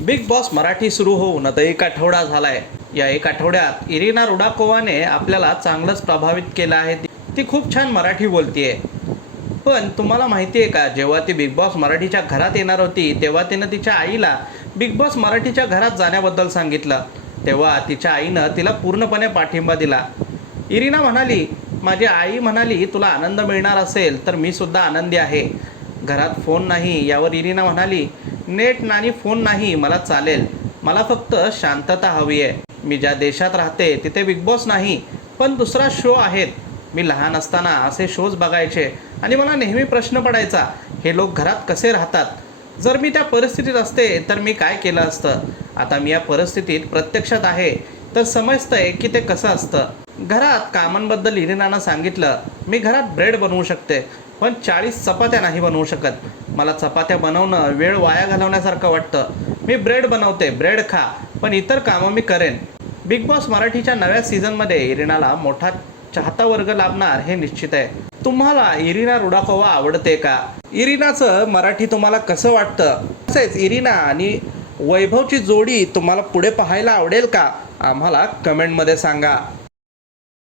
Big boss Marathi सुरू होऊन आता एक आठवडा झालाय. या एक आठवड्यात इरिना रुडाकोवाने आपल्याला चांगलंच प्रभावित केलं आहे. ती खूप छान मराठी बोलतीये. पण तुम्हाला माहिती आहे का जेव्हा ती बिग बॉस मराठीच्या घरात येणार होती तेव्हा तिनं तिच्या आईला बिग बॉस मराठीच्या घरात जाण्याबद्दल सांगितलं. तेव्हा तिच्या आईनं तिला पूर्णपणे पाठिंबा दिला. इरिना म्हणाली माझी आई म्हणाली तुला आनंद मिळणार असेल तर मी सुद्धा आनंदी आहे. घरात फोन नाही यावर इरिना म्हणाली नेट नाही फोन नाही मला चालेल. मला फक्त शांतता हवी आहे. मी ज्या देशात राहते तिथे बिग बॉस नाही पण दुसरा शो आहेत. मी लहान असताना असे शोज बघायचे आणि मला नेहमी प्रश्न पडायचा हे लोक घरात कसे राहतात? जर मी त्या परिस्थितीत असते तर मी काय केलं असतं? आता मी या परिस्थितीत प्रत्यक्षात आहे तर समजतंय की ते कसं असतं. घरात कामांबद्दल इरिनानं सांगितलं मी घरात ब्रेड बनवू शकते. पण चाळीस चपात्या नाही बनवू शकत. मला चपात्या बनवणं वेळ वाया घालवण्यासारखं वाटतं. मी ब्रेड बनवते ब्रेड खा पण इतर कामं मी करेन. बिग बॉस मराठीच्या नव्या सीझनमध्ये इरिनाला मोठा चाहता वर्ग लाभणार हे निश्चित आहे. तुम्हाला इरिना रुडाकोवा आवडते का? इरिनाचं मराठी तुम्हाला कसं वाटतं? तसेच इरिना आणि वैभवची जोडी तुम्हाला पुढे पाहायला आवडेल का? आम्हाला कमेंटमध्ये सांगा.